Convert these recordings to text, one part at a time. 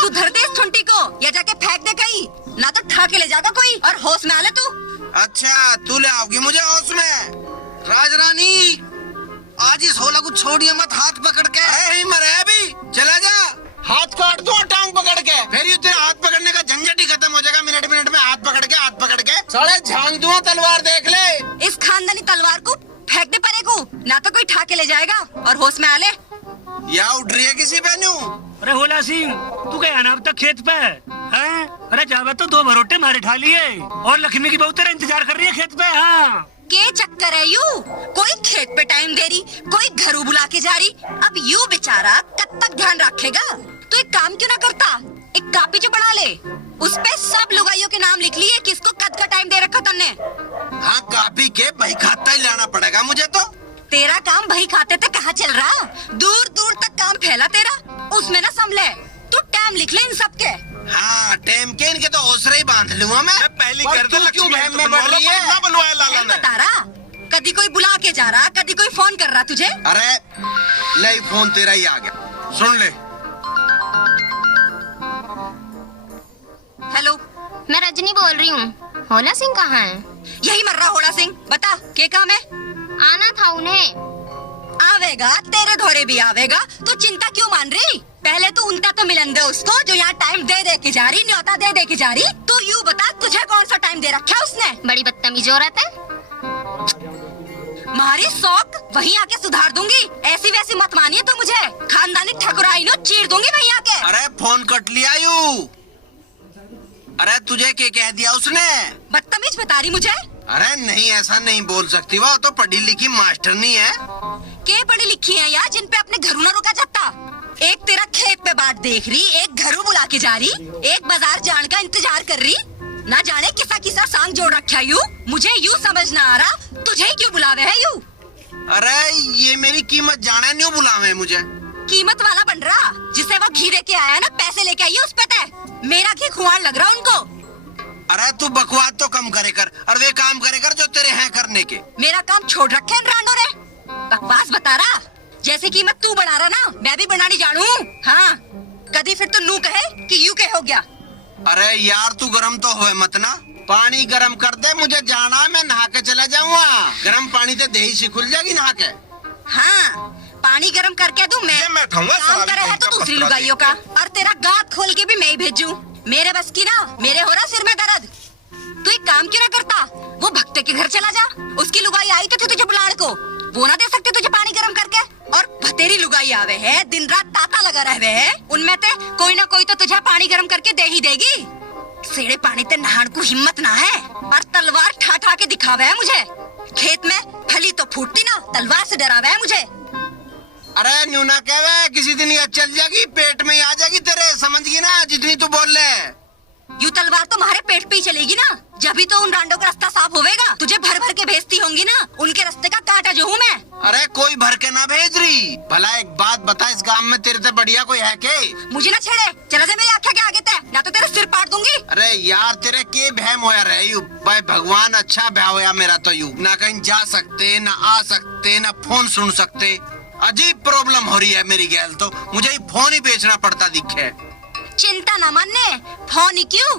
तू धर दे इस ठुंटी को या जाके फेंक दे कहीं, ना तो ठा के ले जाएगा कोई। और होश में आ ले तू। अच्छा तू ले आओगी मुझे होश में? राजरानी आज इस होला को छोड़िए मत, हाथ पकड़ के ही मरे अभी। चला जा, हाथ काट दो टांग पकड़ के, फिर ये तेरा हाथ पकड़ने का झंझट ही खत्म हो जाएगा। मिनट मिनट में हाथ पकड़ के साले झांक दूं तलवार, देख ले। इस खानदानी तलवार को फेंक दे परे को, ना तो कोई ठा के ले जाएगा। और होश में आ ले। या उठ रही है किसी बहनू? अरे होला सिंह, तू गया ना अब तक खेत पे हैं? अरे जावा तो 2 भरोटे मारे ठा लिए और लक्ष्मी की बहू तेरा इंतजार कर रही है खेत पे। हाँ के चक्कर है यू, कोई खेत पे टाइम दे रही, कोई घरों बुला के जा रही। अब यू बेचारा कब तक ध्यान रखेगा? तो एक काम क्यों ना करता, एक कापी जो बना ले, उस पे सब लुगाइयों के नाम लिख लिए किसको कद का टाइम दे रखा तुमने। हाँ कापी के बही खाता ही लाना पड़ेगा मुझे तो। तेरा काम बही खाते तक कहाँ चल रहा, दूर दूर तक काम फैला तेरा, उसमें ना संभले। तू टाइम लिख ले इन सब के। हाँ टाइम के इनके तो ओसरे ही बांध लूंगा मैं पहली कर दे। क्यों बता रहा, कभी कोई बुला के जा रहा, कभी कोई फोन कर रहा तुझे। अरे ले फोन तेरा ही आ गया, सुन ले। हेलो, मैं रजनी बोल रही हूँ। होला सिंह कहाँ है? यही मर रहा होला सिंह, बता क्या काम है? आना था उन्हें। आवेगा, तेरे धोरे भी आवेगा, तो चिंता क्यों मान रही? पहले तो उनका तो मिलन दे उसको जो यहाँ टाइम दे दे के जा रही, न्योता दे दे के जा रही। तो यूँ बता तुझे कौन सा टाइम दे रखा है उसने? बड़ी बदतमीज औरत है। मारी शौक वहीं आके सुधार दूंगी, ऐसी वैसी मत मानिए तो मुझे खानदानी ठकुराई नो चीर दूंगी वहीं आके। अरे फोन कट लिया यू। अरे तुझे क्या कह दिया उसने? बदतमीज बता रही मुझे। अरे नहीं ऐसा नहीं बोल सकती, वह तो पढ़ी लिखी मास्टर नहीं है। के पढ़ी लिखी है यार जिन पे अपने घरों न रुका जाता। एक तेरा खेत पे बाट देख रही, एक घरों बुला के जा रही, एक बाजार जाने का इंतजार कर रही, ना जाने किसा किसा सांग जोड़ रखा यू। मुझे यू समझ ना आ रहा तुझे ही क्यों बुलावे है यू। अरे ये मेरी कीमत जाने नहीं बुलावे मुझे। कीमत वाला बन रहा, जिसे वो घी दे के आया ना, पैसे लेके आई है उस पे तय। मेरा घी खुआर लग रहा उनको। अरे तू बकवास तो कम करे कर और वे काम करे कर जो तेरे हैं करने के। मेरा काम छोड़ रखे इन रांडो ने, बकवास बता रहा। जैसे कीमत तू बढ़ा रहा ना, मैं भी बनानी जानू। हाँ कभी फिर तो नू कहे कि यू कहे हो गया। अरे यार तू गरम तो होए मत ना, पानी गरम कर दे, मुझे जाना, मैं नहा के चला जाऊंगा। गरम पानी से दही सी खुल जाएगी नहा के। हाँ पानी गरम करके दूं मैं काम करे है तो दूसरी लुगाइयों का, और तेरा गात खोल के भी मैं ही भेजूं। मेरे बस की ना, मेरे हो रहा सिर में दर्द। तू एक काम क्यों ना करता, वो भक्ते के घर चला जा, उसकी लुगाई आई तो थी तुझे बुलाने को, वो ना दे सकते तुझे पानी गरम करके। और भतेरी लुगाई आवे है, दिन रात ताता लगा रहे है, उनमें ते कोई ना कोई तो तुझे पानी गरम करके दे ही देगी। सेड़े पानी ते नहान को हिम्मत ना है, और तलवार ठा ठा के दिखावे है मुझे। खेत में फली तो फूटती ना, तलवार से डरावे है मुझे। अरे न्यू ना कहवे, किसी दिन ये चल जाएगी, पेट में ही आ जाएगी तेरे, समझ गई ना जितनी तू बोल ले। यू तलवार तो हमारे पेट पे ही चलेगी ना, जब भी तो उन रांडों का रास्ता साफ होवेगा। तुझे भर भर के भेजती होंगी ना, उनके रास्ते का कांटा जो हूँ मैं। अरे कोई भर के ना भेज रही। भला एक बात बता, इस गांव में तेरे से बढ़िया कोई है के? मुझे ना छेड़े, चला जा मेरी आंखें के आगे तय, ना तो तेरा सिर पाट दूंगी। अरे यार तेरे के बहम होया रहे यू, भाई भगवान अच्छा ब्याह होया मेरा तो यू, ना कहीं जा सकते, ना आ सकते, ना फोन सुन सकते। अजीब प्रॉब्लम हो रही है मेरी गैल तो, मुझे फोन ही बेचना पड़ता दिखे। चिंता न मानने, फोन ही क्यों,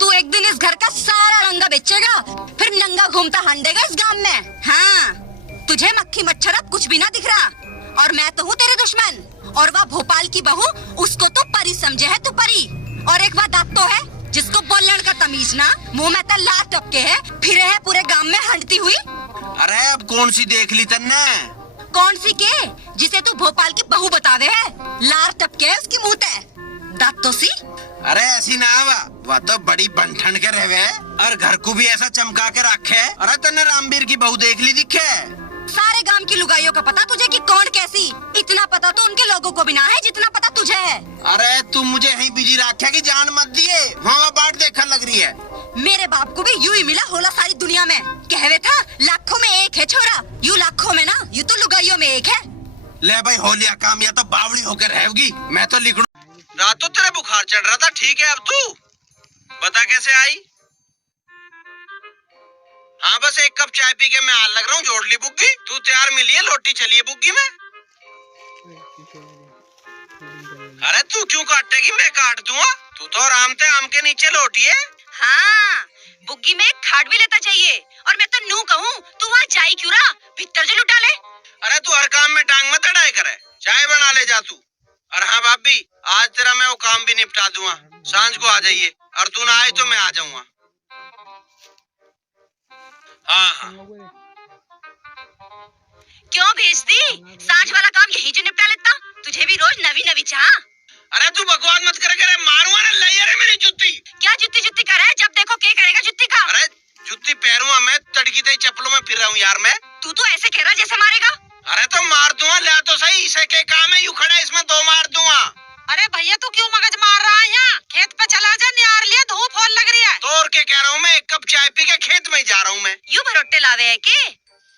तू एक दिन इस घर का सारा रंगा बेचेगा, फिर नंगा घूमता हंडेगा इस गांव में। हाँ तुझे मक्खी मच्छर अब कुछ भी ना दिख रहा, और मैं तो हूँ तेरे दुश्मन। और वह भोपाल की बहू, उसको तो परी समझे है तू परी। और एक वह दांत तो है जिसको बोलने का तमीज ना, मुंह में तो लात टपके है, फिरे है पूरे गांव में हंडती हुई। अरे अब कौन सी देख ली तन्ने? कौन सी के, जिसे तू भोपाल की बहू बतावे है, लार टपके है उसकी मुंह ते, दांत तो सी। अरे ऐसी ना वह तो बड़ी बनठन के रहे है, और घर को भी ऐसा चमका के रखे। अरे तन्ने रामवीर की बहू देख ली दिखे? सारे गांव की लुगाइयों का पता तुझे कि कौन कैसी, इतना पता तो उनके लोगों को भी ना है जितना पता तुझे है। अरे तू मुझे यहीं बिजी रखे की जान मत दिए, वहाँ बाट देखने लग रही है। मेरे बाप को भी यूं ही मिला होला सारी दुनिया में, कहवे था लाखों में एक है छोरा, यू लाखों में ना, यू तो लुगाइयों में एक है। ले भाई होलिया काम, या तो बावड़ी होकर रहेगी, मैं तो लिखूं। रात तो तेरा बुखार चढ़ रहा था, ठीक है अब तू बता कैसे आई? हाँ बस एक कप चाय पी के मैं हाल लग रहा हूँ, जोड़ ली बुग्गी, तू तैयार मिली है, लोटी चलिए बुग्गी में। अरे तू क्यों काटेगी, मैं काट दूंगा। तू तो आराम से आम के नीचे लौटी है। हाँ, बुग्गी में खाट भी लेता चाहिए। और मैं तो नू कहूँ, तू वहाँ जाई क्यों रहा, भीतर जो लुटा ले। अरे तू हर काम में टांग मत अड़ाई करे, चाय बना ले जा तू। और हाँ भाभी, आज तेरा मैं वो काम भी निपटा दूंगा, सांझ को आ जाइए। और तू ना आए तो मैं आ जाऊंगा। हाँ। क्यों भेज दी? सांझ वाला काम यही जो निपटा लेता। तुझे भी रोज नवी नवी चाह। अरे तू बकवास मत करे, मारूंगा ना लैया रे मेरी जुत्ती। क्या जुत्ती कर रहा है? जब देखो क्या करेगा जुत्ती का। अरे जुत्ती पैरूंगा मैं, तड़की तई चप्पलों में फिर रहा हूँ यार मैं। तू तो ऐसे कह रहा जैसे मारेगा। अरे तो मार दूंगा, ले तो सही। इसे के काम है, यूं खड़ा है, इसमें 2 मार दूंगा। अरे भैया तू क्यों मगज मार रहा है यहाँ? खेत पे चला जा, निहार लिया, धूप होने लग रही है। तो और क्या कह रहा हूँ मैं, 1 कप चाय पी के खेत में ही जा रहा हूँ मैं। यूं भरोटे लावे है के?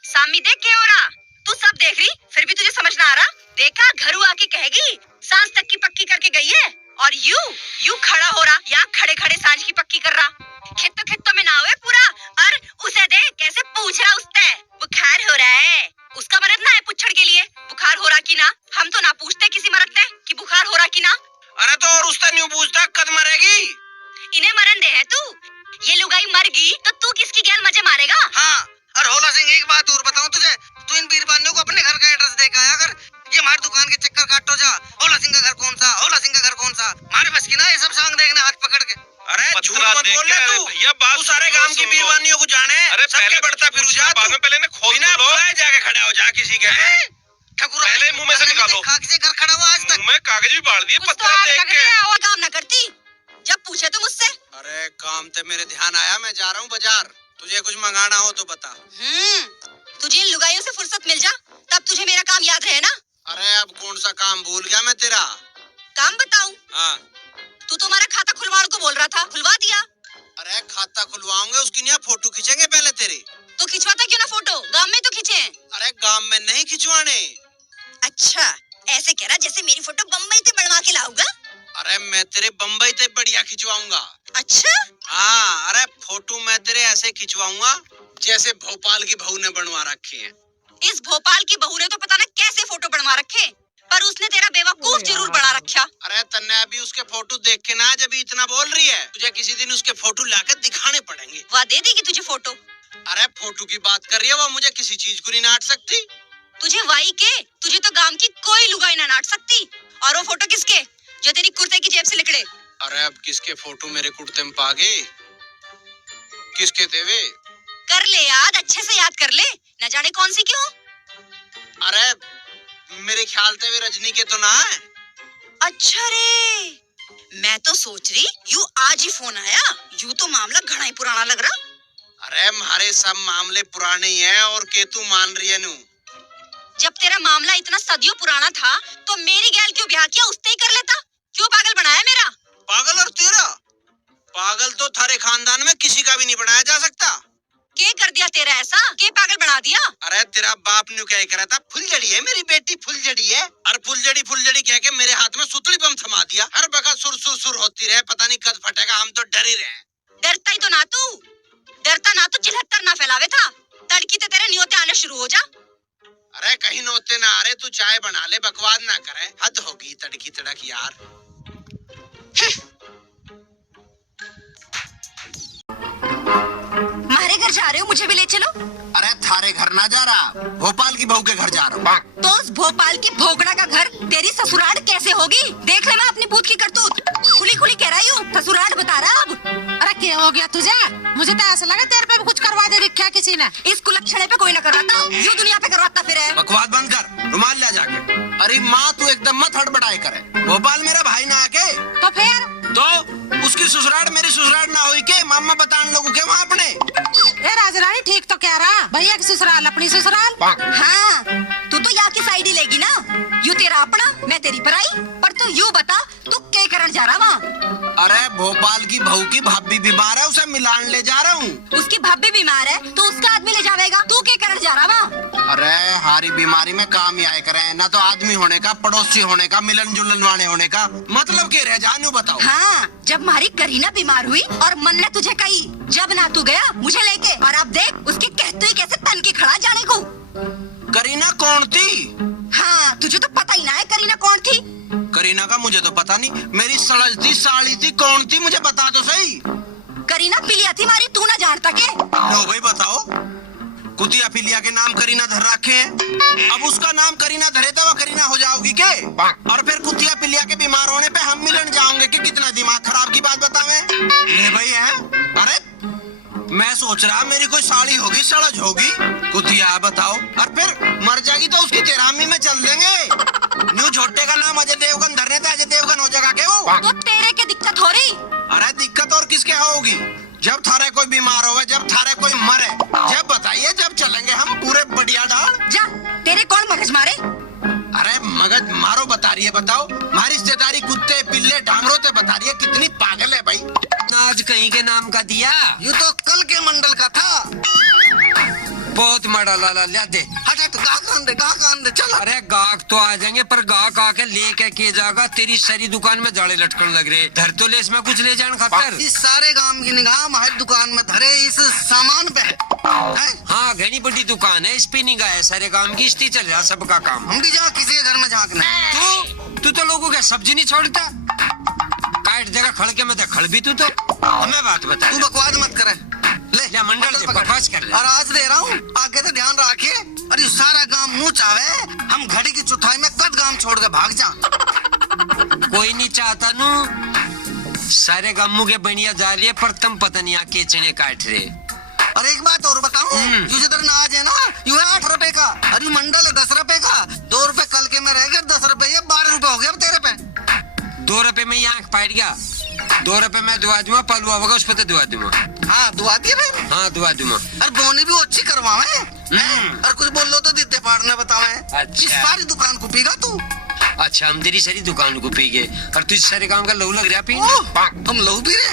सामी देख क्या हो रहा? तू सब देख रही, फिर भी तुझे समझ ना आ रहा? देखा, घरू आके कहेगी सांझ तक की पक्की करके गई है, और यू खड़ा हो रहा, यहाँ खड़े खड़े सांझ की पक्की कर रहा। खेतों में ना हुए पूरा। और उसे दे कैसे पूछ रहा उससे बुखार हो रहा है। उसका मरद ना है पुच्छड़ के लिए बुखार हो रहा कि ना। हम तो ना पूछते किसी मरद से कि बुखार हो रहा कि ना। अरे तो और उससे न्यू पूछता कद मरेगी। इन्हें मरन दे है तू। ये लुगाई मर गई तो तू किसकी गैल मजे मारेगा? हाँ, और होला सिंह एक बात और बताऊं तुझे, तू इन बीरबानियों को अपने घर का एड्रेस देकर आया कर। ये हमारी दुकान के चक्कर काटो जा। होला सिंह का घर कौन सा, होला सिंह का घर कौन सा, हमारे बस की ना ये सब सांग देखना हाथ पकड़ के। अरे झूठ मत बोल ले तू भैया, तू सारे गांव की बीरबानियों को जाने। अरे सबके बढ़ता फिर जा तू। पहले ने खोल लो, जाके खड़ा हो जा किसी के। पहले मुंह में से निकालो। खाक से घर खड़ा हुआ आज तक। मैं कागज भी बांध दिए पत्थर देख के। और काम ना करती जब पूछे तुम मुझसे। अरे काम तो मेरे ध्यान आया, मैं जा रहा हूँ बाजार। तुझे कुछ मंगाना हो तो बता। तुझे इन लुगाइयों से फुर्सत मिल जा तब तुझे मेरा काम याद रहे ना। अरे अब कौन सा काम भूल गया मैं तेरा। काम बताऊं? हाँ। तू तो हमारा खाता खुलवाने को बोल रहा था, खुलवा दिया। अरे खाता खुलवाऊंगे, उसकी नहीं फोटो खींचेंगे पहले तेरे। तो खिंचवाता क्यों ना फोटो? गांव में तो खींचे। अरे गांव में नहीं खिंचवाने। अच्छा, ऐसे कह रहा जैसे मेरी फोटो बम्बई से बनवा के लाऊंगा। अरे मैं तेरे बम्बई से बढ़िया खिंचवाऊंगा। अच्छा? हाँ, अरे फोटो मैं तेरे ऐसे खिंचवाऊंगा जैसे भोपाल की बहू ने बनवा रखी है। इस भोपाल की बहू ने तो पता न कैसे फोटो बनवा रखे, पर उसने तेरा बेवकूफ जरूर बना रखा। अरे तन्ने अभी उसके फोटो देख के ना जब इतना बोल रही है, तुझे किसी दिन उसके फोटो लाकर दिखाने पड़ेंगे। वह दे देगी तुझे फोटो? अरे फोटो की बात कर रही है वो, मुझे किसी चीज को नहीं नाट सकती। तुझे वाई के, तुझे तो गांव की कोई लुगाई ना नाट सकती। और वो फोटो किसके जो तेरी कुर्ते की जेब से निकले? अरे अब किसके फोटो मेरे कुर्ते में पागे, किसके देवे? कर ले याद, अच्छे से याद कर ले, न जाने कौन सी क्यों। अरे मेरे ख्याल से वे रजनी के तो ना है। अच्छा रे, मैं तो सोच रही यू आज ही फोन आया, यू तो मामला घना ही पुराना लग रहा। अरे हमारे सब मामले पुराने ही हैं और केतु मान रही है नू। जब तेरा मामला इतना सदियों पुराना था तो मेरी गैल क्यों ब्याह किया, उससे ही कर लेता। क्यों पागल बनाया मेरा? पागल और तेरा? पागल तो थारे खानदान में किसी का भी नहीं बनाया जा सकता। क्या कर दिया तेरा ऐसा, क्या पागल बना दिया? अरे तेरा बाप ने क्या करा था, फुलझड़ी है मेरी बेटी, फुलझड़ी है। और फुलझड़ी कह के मेरे हाथ में सुतली बम थमा दिया। हर बखत सुर सुर सुर होती रहे, पता नहीं कद फटेगा, हम तो डर ही रहे। डरता ही तो ना तू, डरता ना तो चिल्हत्तर ना फैलावे था। तड़की ते तेरे न्योते आने शुरू हो जा। अरे कहीं नोते ना आ रहे, तू चाय बना ले, बकवास ना करे, हद होगी तड़की तड़क यार। हमारे घर जा रहे हो, मुझे भी ले चलो। अरे थारे घर ना जा रहा, भोपाल की बहू के घर जा रहा हूँ। तो उस भोपाल की भोगड़ा का घर तेरी ससुराल कैसे होगी? देख ले मैं अपनी भूत की करतूत। खुली खुली कह रही हूँ, ससुराल बता रहा अब। अरे क्या हो गया तुझे? मुझे तो ऐसा लगा तेरे पे भी कुछ करवा दे रखा किसी ने। इस कुलक्षणे पे कोई न करवाता, यूं दुनिया पे करवाता फिर है। बकवास बंद कर, रुमाल ले जाके। अरे माँ तू एकदम मत हड़बड़ाए करे, भोपाल मेरा भाई ना आके तो फिर तो उसकी ससुराल मेरी ससुराल ना हुई के मामा बतान लोगों के वहाँ अपने। ए राजरानी ठीक तो कह रहा, भैया की ससुराल अपनी ससुराल। हाँ, तू तो यहाँ की साइड ही लेगी ना, यू तेरा अपना मैं तेरी पराई। पर तू यू बता तू क्या करने जा रहा वहाँ? अरे भोपाल की बहू की भाभी बीमार है, उसे मिलान ले जा रहा हूँ। उसकी भाभी बीमार है तो उसका आदमी ले जाएगा, तू क्या करने जा रहा वहाँ? अरे हारी बीमारी में काम ही आए करे, ना तो आदमी होने का, पड़ोसी होने का, मिलन जुलन वाले होने का मतलब क्या रह जानू बताओ। हाँ, जब हमारी करीना बीमार हुई और मन ने तुझे कही, जब ना तू गया मुझे लेके, और अब देख उसकी कहते ही कैसे तन के खड़ा जाने को। करीना कौन थी? हाँ, तुझे तो पता ही ना है करीना कौन थी। करीना का मुझे तो पता नहीं, मेरी सड़जती साड़ी थी, कौन थी मुझे बता दो सही। करीना पिलिया थी मारी, तू ना जानता के? लो भाई बताओ, कुतिया पिलिया के नाम करीना धर रखे हैं, अब उसका नाम करीना धरे तो वो करीना हो जाओगी के? और फिर कुतिया पिलिया के बीमार होने पे हम मिलन जाओगे कि कितना दिमाग खराब की बात बतावे। ले भाई है, अरे मैं सोच रहा मेरी कोई साड़ी होगी, सड़ज होगी, कुतिया बताओ, और फिर मर जाएगी तो उसकी तेरामी में चल देंगे। न्यू छोटे का नाम अजय देवगन धरने थे, अजय देवगन हो जाएगा क्या वो? तो तेरे के दिक्कत हो रही? अरे दिक्कत और किसके होगी? जब थारे कोई बीमार होवे, जब थारे कोई मरे, जब बताइए, जब चलेंगे हम पूरे बढ़िया डाल। जा, तेरे कौन मगज मारे? अरे मगज मारो बता रही है, बताओ, हमारी रिश्तेदारी कुत्ते पिल्ले डांगरों बता रही है, कितनी पागल है भाई। आज कहीं के नाम का दिया, यू तो कल के मंडल का था। बहुत मड़ा लाला लिया दे। हटा तो गाहक दे चल। अरे गाहक तो आ जाएंगे, पर गाहक आके लेके के जाएगा, तेरी सारी दुकान में जाड़े लटकन लग रहे, धर तो ले इसमें कुछ ले जाने खातर। इस सारे गांव की निगाह हमारी दुकान में धरे इस सामान पे है। हाँ घनी बड़ी दुकान है, इस पे निगाह है, सारे काम की इस्ती चल रहा सबका काम। हम भी जाओ किसी के घर में झांकने। तू तो लोगों का सब्जी नहीं छोड़ता, काट देगा खड़ के मत खड़ भी तू तो। हमें बात बता, तू बकवास मत करे, ले मंडल से बकवास कर ले। और आज दे रहा हूँ, आगे तो ध्यान रखिए। अरे सारा गांव मुँह चावे, हम घड़ी की चौथाई में कद गांव छोड़ के भाग जा। कोई नहीं चाहता नू, सारे गामू के बढ़िया जा रही है, पर तुम पता नहीं आके चने काट रहे। और एक बात और बताऊं, यू जिधर नाज है ना, यू है 8 रुपए का, और यू मंडल है 10 रुपए का। 2 रुपए कल के में रह गए, 10 रुपए, ये 12 रुपए हो गए अब तेरे पे। 2 रुपए में ये आंख फाट गया, 2 रुपए में दुआ दूंगा, पलुआ होगा उस पर तो दुआ दूंगा। हाँ दुआ दिए भाई। हाँ दुआ दूंगा। और बोनी भी अच्छी करवावे, और कुछ बोल लो तो दीदे फाड़ने बतावे। अच्छा। इस सारी दुकान को पीगा तू। अच्छा हम तेरी सारी दुकान को पी गए, और तू इस सारे काम का लहू लग रहा पी। हम लहू पी रहे।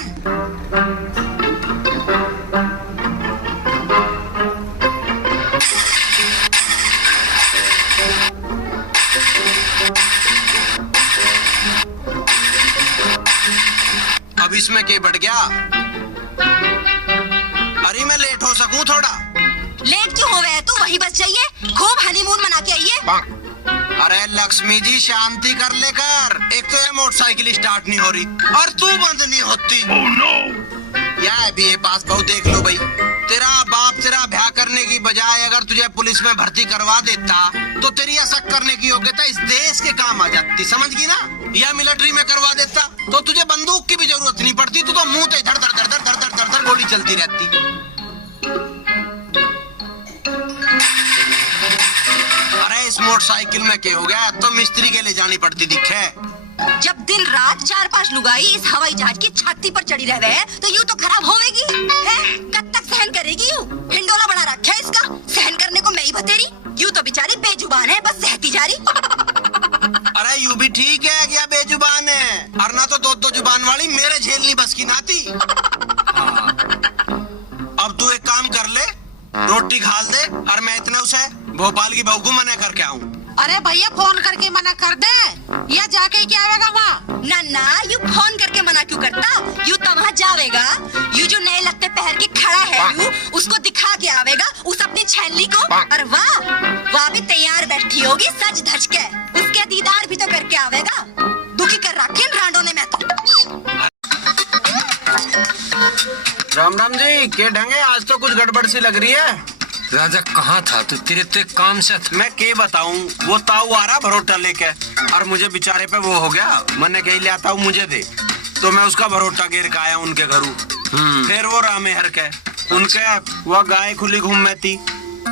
अब इसमें क्या बढ़ गया? अरे मैं लेट हो सकूं थोड़ा? लेट क्यों हो गए? तू वही बस जाइए, खूब हनीमून मना के आइए। अरे लक्ष्मी जी शांति कर लेकर, एक तो ये मोटरसाइकिल स्टार्ट नहीं हो रही, और तू बंद नहीं होती। यार अभी ये पास बहुत देख लो भाई, तेरा बाप तेरा ब्याह करने की बजाय अगर तुझे पुलिस में भर्ती करवा देता तो तेरी अशक करने की योग्यता इस देश के काम आ जाती, समझ गई ना? या मिलिट्री में करवा देता तो तुझे बंदूक की भी जरूरत नहीं पड़ती, तू तो मुंह पे धड़ धड़ धड़ धड़ धड़ धड़ धड़ धड़ गोली चलती रहती। अरे इस मोटरसाइकिल में क्या हो गया? तो मिस्त्री के ले जानी पड़ती दिखे। जब दिन रात 4-5 लुगाई इस हवाई जहाज की छाती पर चढ़ी रहे तो यूं तो खराब होवेगी है? कब तक सहन करेगी? यूं हिंडोला बना रखा है इसका, सहन करने को मैं ही बतेरी, यूं तो बेचारी बेजुबान है, बस सहती जा रही। अरे यूं भी ठीक है क्या बेजुबान है, और ना तो 2 जुबान वाली मेरे झेलनी बस की नाती। अब तू एक काम कर ले, रोटी खा दे, और मैं इतना उसे भोपाल की बहू को मना करके आऊँ। अरे भैया फोन करके मना कर दे, या जाके क्या आवेगा वहाँ? ना ना, यू फोन करके मना क्यों करता? यू तो वहाँ जावेगा, यू जो नए लगते पहन के खड़ा है यू उसको दिखा के आवेगा उस अपनी छेली को, और वाह भी तैयार बैठी होगी सज धज के, उसके दीदार भी तो करके आवेगा। दुखी कर रखे रांडो ने मैं तो। राम राम जी, के ढंगे आज तो कुछ गड़बड़ सी लग रही है। राजा कहाँ था तू? तेरे तो एक काम से था। मैं के बताऊं, वो ताऊ आ रहा भरोटा लेके, और मुझे बेचारे पे वो हो गया, मैंने कही ले आता हूँ मुझे दे, तो मैं उसका भरोटा गिर के आया उनके घरू। फिर वो रामे हर के उनके वो गाय खुली घूम में थी,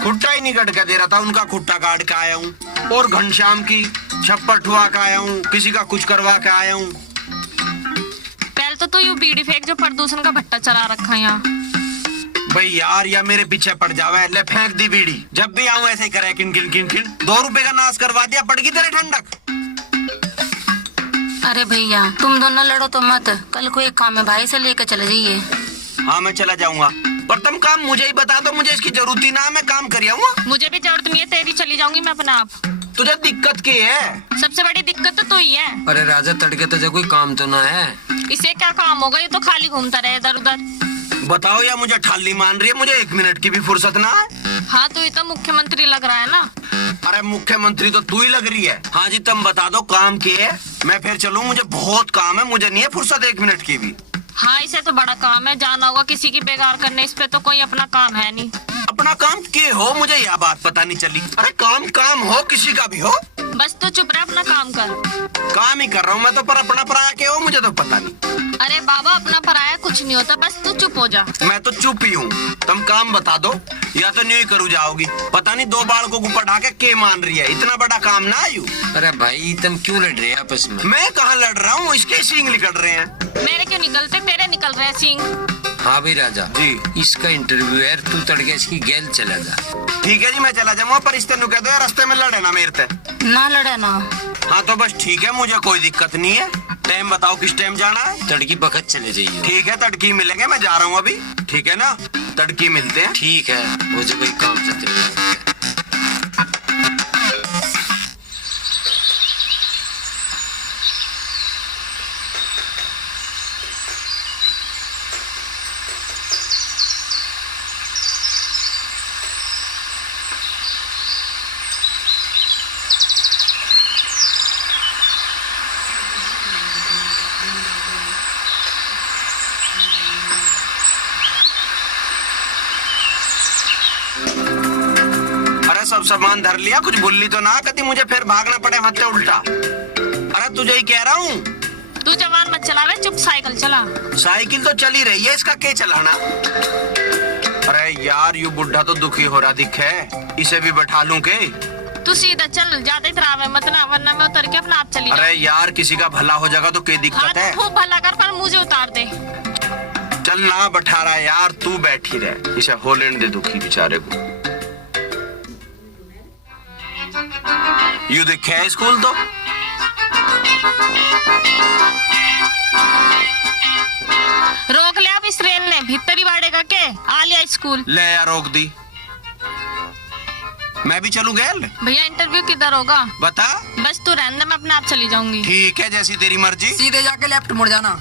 खुट्टा ही नहीं कट के दे रहा था, उनका खुट्टा काट के आया हूँ, और घनश्याम की छप्पर ठुआ के आया हूँ, किसी का कुछ करवा के आया हूँ। पहले तो यू बीड़ी फेंक जो प्रदूषण का भट्टा चला रखा है यहाँ। भाई यार या मेरे पीछे पड़ जावे, ले फेंक दी बीड़ी, जब भी आऊं ऐसे ही करे किन किन किन किन। 2 रुपए का नाश करवा दिया, पड़ गई तेरे ठंडक। अरे भैया तुम दोनों लड़ो तो मत, कल को एक काम है, भाई से लेकर चले जाइए। हाँ मैं चला जाऊंगा, पर तुम काम मुझे ही बता दो, मुझे इसकी जरूरत ही ना, मैं काम कर आऊंगा। मुझे भी जरूरत नहीं है, तेरी चली जाऊंगी मैं अपना आप। तुझे दिक्कत की है? सबसे बड़ी दिक्कत तो ही है। अरे राजा तड़के तो कोई काम तो ना है, इसे क्या काम होगा, ये तो खाली घूमता रहे इधर उधर। बताओ, या मुझे ठाली मान रही है, मुझे 1 मिनट की भी फुर्सत ना है। हाँ तो ये तो मुख्यमंत्री लग रहा है ना। अरे मुख्यमंत्री तो तू ही लग रही है। हाँ जी तुम बता दो काम क्या है, मैं फिर चलूं, मुझे बहुत काम है, मुझे नहीं है फुर्सत 1 मिनट की भी। हाँ इसे तो बड़ा काम है, जाना होगा किसी की बेकार करने, इस पे तो कोई अपना काम है नहीं। अपना काम के हो, मुझे यह बात पता नहीं चली। अरे काम काम हो किसी का भी हो, बस तो चुप रह, अपना काम कर। काम ही कर रहा हूँ मैं तो, पर अपना पराया के हो मुझे तो पता नहीं। अरे बाबा अपना पराया कुछ नहीं होता, बस तू चुप हो जा। मैं तो चुप ही हूँ, तुम काम बता दो या तो न्यू करू जाओगी। पता नहीं 2 बालकों को पढ़ा के मान रही है, इतना बड़ा काम ना आयु। अरे भाई तुम क्यों लड़ रहे हैं आपस में? मैं कहाँ लड़ रहा हूँ, इसके सींग निकल रहे हैं। मेरे क्यों निकलते, तेरे निकल रहे हैं सींग। हाँ भाई राजा जी। इसका इंटरव्यू है, तू तड़के इसकी गैल चला जा। ठीक है जी मैं चला जाऊंगा, पर इस तेन कह दो रास्ते में लड़े ना मेरे से। ना लड़े ना। हाँ तो बस ठीक है, मुझे कोई दिक्कत नहीं है। टाइम बताओ किस टाइम जाना है? तड़की बखत चले जाइए। ठीक है तड़की मिलेंगे, मैं जा रहा हूँ अभी। ठीक है ना, तड़की मिलते हैं। ठीक है, मुझे कोई काम से अरे सब सामान धर लिया, कुछ भूली तो ना कभी मुझे फिर भागना पड़े हाथ से उल्टा। अरे तुझे ही कह रहा हूँ। तू जवान मत चलावे, चुप साइकिल चला। साइकिल तो चली रही है, इसका क्या चलाना? अरे यार यू बुढ़ा तो दुखी हो रहा दिखे, इसे भी बैठा लूं के? तू सीधा चल, ज्यादा इतरावे मत ना, वरना मैं उतर के अपना आप चली अरे यार किसी का भला हो जाएगा तो क्या हाँ दिक्कत तो है? खूब भला कर, पर मुझे उतार दे। चल ना बैठा रहा यार, तू बैठी रहे, इसे हो लेने दे दुखी बेचारे को। यू देखे है स्कूल तो रोक ले अब इस रेल ने, भीतर ही बाड़ेगा के आ लिया स्कूल। ले यार रोक दी, मैं भी चलूं गैल? भैया इंटरव्यू किधर होगा? बता। बस तू रहने दे, मैं अपने आप चली जाऊंगी। ठीक है जैसी तेरी मर्जी। सीधे जाके लेफ्ट मुड़ जाना।